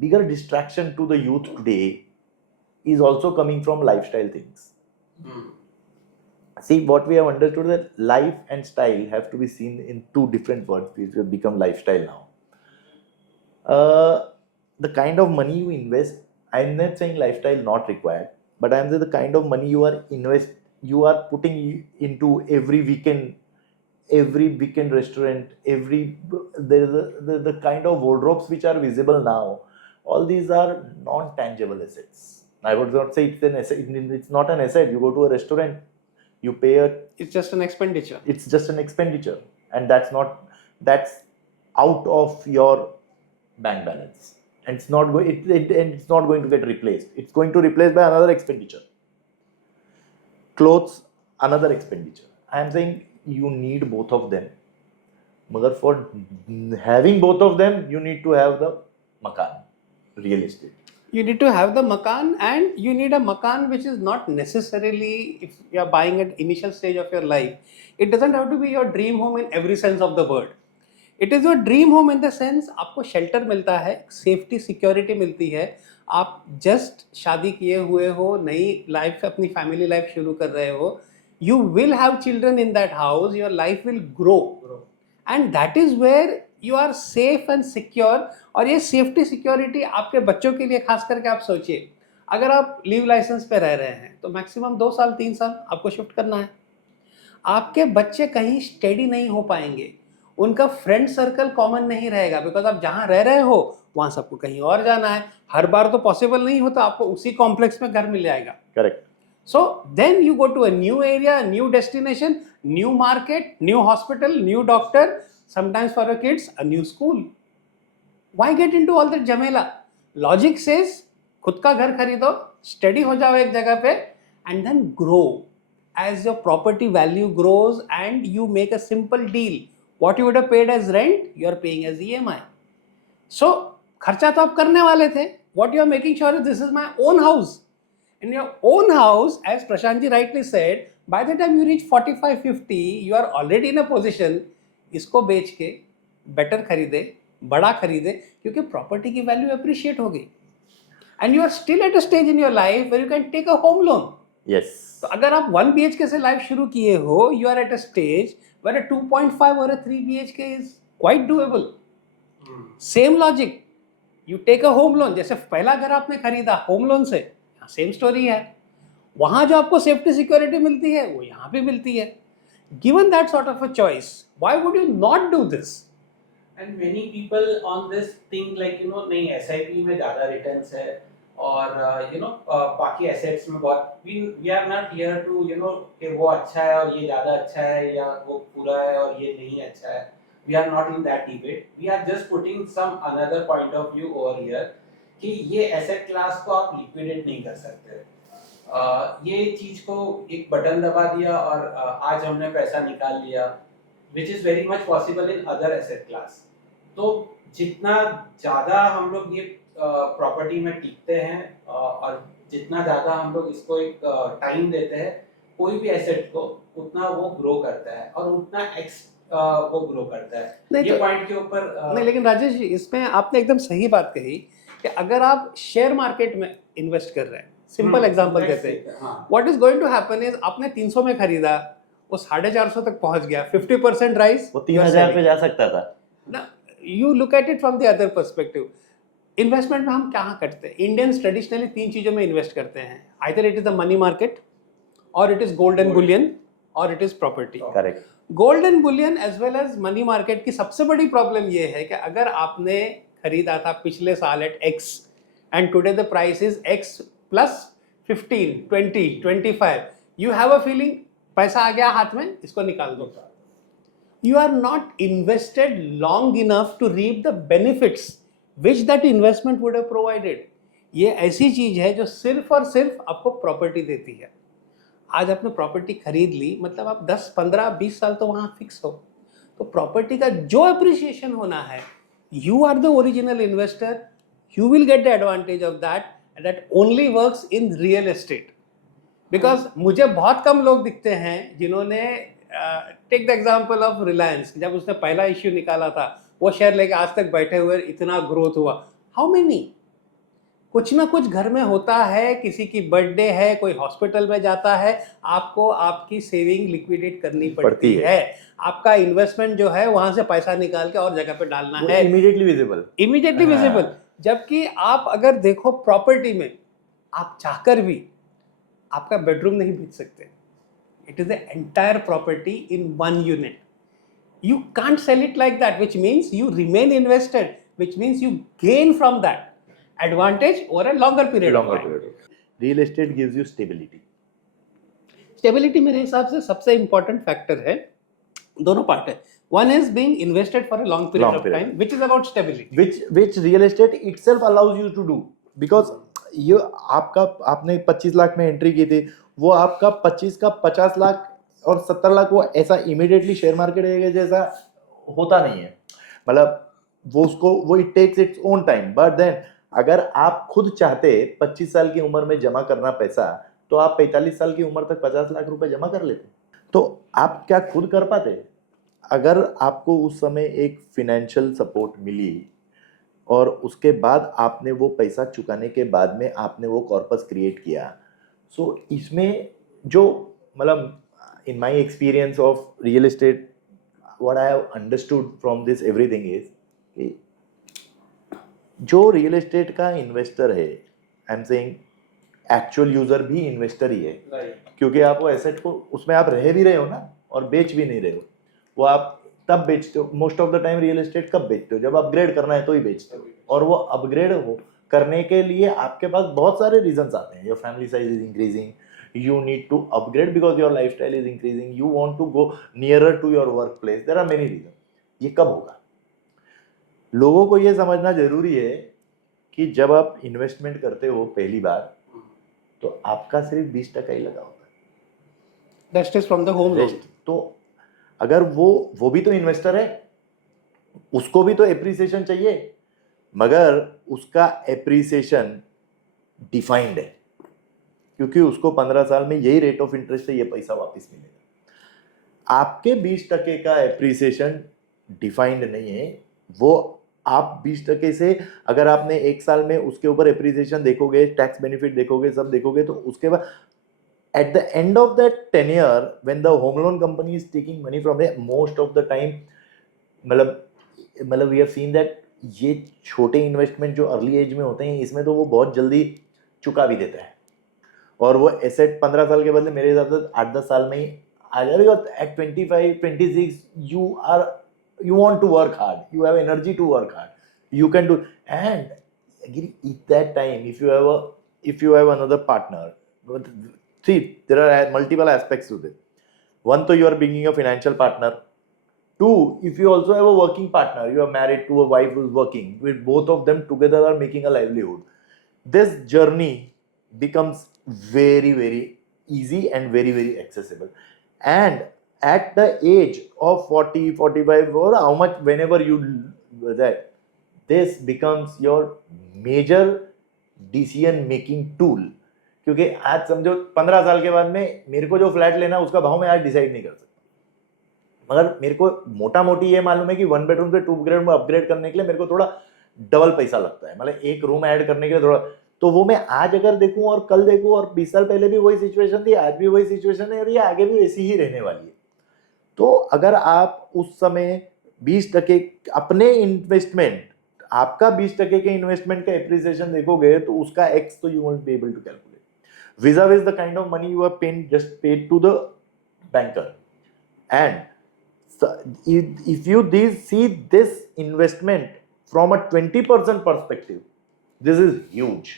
bigger distraction to the youth today is also coming from lifestyle things. See, what we have understood that life and style have to be seen in two different words, which have become lifestyle now. The kind of money you invest, I'm not saying lifestyle not required, but I'm saying the kind of money you are putting into every weekend restaurant, the kind of wardrobes which are visible now, all these are non-tangible assets. I would not say it's an asset. It's not an asset. You go to a restaurant, you pay it's just an expenditure. It's just an expenditure, and that's out of your bank balance, and it's not going to get replaced. It's going to replace by another expenditure. Clothes, another expenditure. I am saying you need both of them. But for having both of them, you need to have the makan, real estate. You need to have the makan, and you need a makan which is not necessarily, if you are buying at initial stage of your life, it doesn't have to be your dream home in every sense of the word. It is your dream home in the sense आपको shelter मिलता है, safety security मिलती है, आप just शादी किए हुए हो, नई life अपनी family life शुरू कर रहे हो, you will have children in that house, your life will grow. And that is where you are safe and secure. और ये safety security आपके बच्चों के लिए खास करके आप सोचिए, अगर आप लीव लाइसेंस पे रह रहे हैं तो मैक्सिमम 2 साल 3 साल आपको शिफ्ट करना है. आपके बच्चे कहीं स्टेडी नहीं हो पाएंगे, उनका फ्रेंड सर्कल कॉमन नहीं रहेगा, बिकॉज आप जहाँ रह रहे हो वहाँ सबको कहीं और जाना है, हर बार तो पॉसिबल नहीं होता आपको उसी कॉम्प्लेक्स में घर मिल जाएगा. Correct. So then you go to a new area, a new destination, new market, new hospital, new doctor, sometimes for your kids, a new school. Why get into all that jamela? Logic says, खुद का घर खरीदो, steady हो जाओ एक जगह पे, and then grow. As your property value grows and you make a simple deal, what you would have paid as rent, you are paying as EMI. So खर्चा तो आप करने वाले थे. What you are making sure is this is my own house. In your own house, as Prashant ji rightly said, by the time you reach 45-50, you are already in a position, इसको बेच के better खरीदे, बड़ा खरीदे, क्योंकि property की value appreciate हो गई. And you are still at a stage in your life where you can take a home loan. Yes. तो अगर आप 1 BHK से life शुरू किए हो, you are at a stage where a 2.5 or a 3 BHK is quite doable. Same logic. You take a home loan. जैसे पहला घर आपने खरीदा home loan से, सेम स्टोरी है. वहां जो आपको सेफ्टी सिक्योरिटी मिलती है वो यहाँ भी मिलती है. Given that sort of a choice, why would you not do this? And many people on this think like नहीं एसआईपी में ज्यादा रिटर्न्स है और बाकी एसेट्स में बहुत we are not here to कि वो अच्छा है और ये ज्यादा अच्छा है या वो पूरा है और ये नहीं अच्छा है. We are not in that debate. We are just putting some another point of view over here कि ये एसेट क्लास को आप लिक्विडेट नहीं कर सकते. ये चीज को एक बटन दबा दिया और आज हमने पैसा निकाल लिया, which is very much possible in other asset class. तो जितना ज्यादा हम लोग ये प्रॉपर्टी में टिकते हैं और जितना ज्यादा हम लोग इसको एक टाइम देते हैं कोई भी एसेट को, उतना वो ग्रो करता है और उतना वो ग्रो करता है. ये पॉइंट के ऊपर नहीं, लेकिन राजेश जी इसमें आपने एकदम सही बात कही कि अगर आप शेयर मार्केट में इन्वेस्ट कर रहे हैं, सिंपल एग्जांपल देते हैं, what is going to happen is आपने 300 में खरीदा, वो 450 तक पहुंच गया, 50% राइज, वो 3000 पे जा सकता था ना. You look at it from the other perspective. Investment में हम कहाँ करते हैं? इंडियंस ट्रेडिशनली 3 चीजों में इन्वेस्ट करते हैं. Either it is the money market, और it is gold and bullion, और it is property. Correct. Gold and bullion as well as money market की सबसे बड़ी प्रॉब्लम ये है कि अगर आपने खरीदा था पिछले साल eight X and today the price is X plus 15, 20, 25, you have a feeling पैसा आ गया हाथ में, इसको निकाल दो. You are not invested long enough to reap the benefits which that investment would have provided. ये ऐसी चीज है जो सिर्फ और सिर्फ आपको प्रॉपर्टी देती है. आज आपने प्रॉपर्टी खरीद ली, मतलब आप 10, 15, 20 साल तो वहाँ फिक्स हो. तो प्रॉपर्टी का जो अप्रिसिएशन होना है, you are the original investor, you will get the advantage of that, and that only works in real estate. Because मुझे बहुत कम लोग दिखते हैं जिन्होंने take the example of Reliance, जब उसने पहला इश्यू निकाला था वो शेयर लेके आज तक बैठे हुए, इतना ग्रोथ हुआ. How many? कुछ ना कुछ घर में होता है, किसी की बर्थडे है, कोई हॉस्पिटल में जाता है, आपको आपकी सेविंग लिक्विडेट करनी पड़ती है। आपका इन्वेस्टमेंट जो है वहां से पैसा निकाल के और जगह पे डालना वो है, इमीडिएटली विजिबल। इमीडिएटली हाँ। विजिबल। जबकि आप अगर देखो प्रॉपर्टी में, आप चाहकर भी आपका बेडरूम नहीं बेच सकते। It is the entire property in one unit. You can't sell it like that, which means you remain invested, which means you gain from that advantage over a longer period of time. Real estate gives you stability. Stability मेरे हिसाब से सबसे important factor है। दोनों part है। One is being invested for a long period of time, which is about stability. which real estate itself allows you to do, because ये आपने 25 लाख में एंट्री की थी, वो आपका 25 का 50 लाख और 70 लाख वो ऐसा इमीडिएटली शेयर मार्केट जैसा होता नहीं है। मतलब वो it takes its own time. But then अगर आप खुद चाहते 25 साल की उम्र में जमा करना पैसा, तो आप 45 साल की उम्र तक 50 लाख रुपए जमा कर लेते। तो आप क्या खुद कर पाते? अगर आपको उस समय एक फिनेंशियल सपोर्ट मिली और उसके बाद आपने वो पैसा चुकाने के बाद में आपने वो कॉर्पस क्रिएट किया, सो इसमें जो मतलब in my experience of real estate, what I have understood from this everything is कि जो रियल एस्टेट का इन्वेस्टर है, I am saying actual user भी इन्वेस्टर ही है। क्योंकि आप वो एसेट को उसमें आप रह भी रहे हो ना, और बेच भी नहीं रहे हो। वो आप तब बेचते हो, most of the time real estate कब बेचते हो? जब अपग्रेड करना है तो ही बेचते हो। और वो अपग्रेड हो करने के लिए आपके पास बहुत सारे रीजंस आते हैं। Your family size is increasing, you need to upgrade because your lifestyle is increasing, you want to go nearer to your workplace, there are many reasons. ये कब होगा? लोगों को ये समझना जरूरी है कि जब आप इन्वेस्टमेंट करते हो पहली बार, तो आपका सिर्फ 20% ही लगा होता है। Rest is from the home loan. तो अगर वो भी तो इन्वेस्टर है, उसको भी तो एप्रिसिएशन चाहिए, मगर उसका एप्रिसिएशन डिफाइंड है, क्योंकि उसको 15 साल में यही रेट ऑफ इंटरेस्ट से ये पैसा वापस मिलेगा। आपके 20% का एप्रिसिएशन डिफाइंड नहीं है। वो आप 20% से अगर आपने एक साल में उसके ऊपर एप्रिसिएशन देखोगे, टैक्स बेनिफिट देखोगे, सब देखोगे, तो उसके बाद at the end of that tenure when the home loan company is taking money from most of the time, मतलब वी हैव सीन दैट ये छोटे इन्वेस्टमेंट जो अर्ली एज में होते हैं, इसमें तो वो बहुत जल्दी चुका भी देता है, और वो एसेट 15 साल के बदले मेरे हिसाब से 8-10 साल में ही आ जाएगा। At 25-26 you want to work hard, you have energy to work hard, you can do, and at that time if you have another partner, see there are multiple aspects to this. One, so you are bringing a financial partner. Two, if you also have a working partner, you are married to a wife who is working, with both of them together are making a livelihood, this journey becomes very very easy and very very accessible. And at the age of 40-45 or how much, whenever you that, this becomes your major decision making tool. क्योंकि आज समझो 15 साल के बाद में मेरे को जो फ्लैट लेना उसका भाव मैं आज डिसाइड नहीं कर सकता, मगर मेरे को मोटा मोटी ये मालूम है कि 1 बेडरूम से 2 बेडरूम में अपग्रेड करने के लिए मेरे को थोड़ा डबल पैसा लगता है, मतलब एक रूम ऐड करने के लिए थोड़ा। तो वो मैं आज अगर देखूं और कल देखूं, और 20 साल पहले भी वही सिचुएशन थी, आज भी वही सिचुएशन है, और ये आगे भी ऐसी ही रहने वाली है। तो अगर आप उस समय 20% अपने इन्वेस्टमेंट, आपका 20% के इन्वेस्टमेंट का एप्रिसिएशन देखोगे, तो उसका एक्स तो you won't be able to calculate. vis-a-vis the kind of money you have just paid to the banker. And if you see this investment from a 20% perspective, this is huge.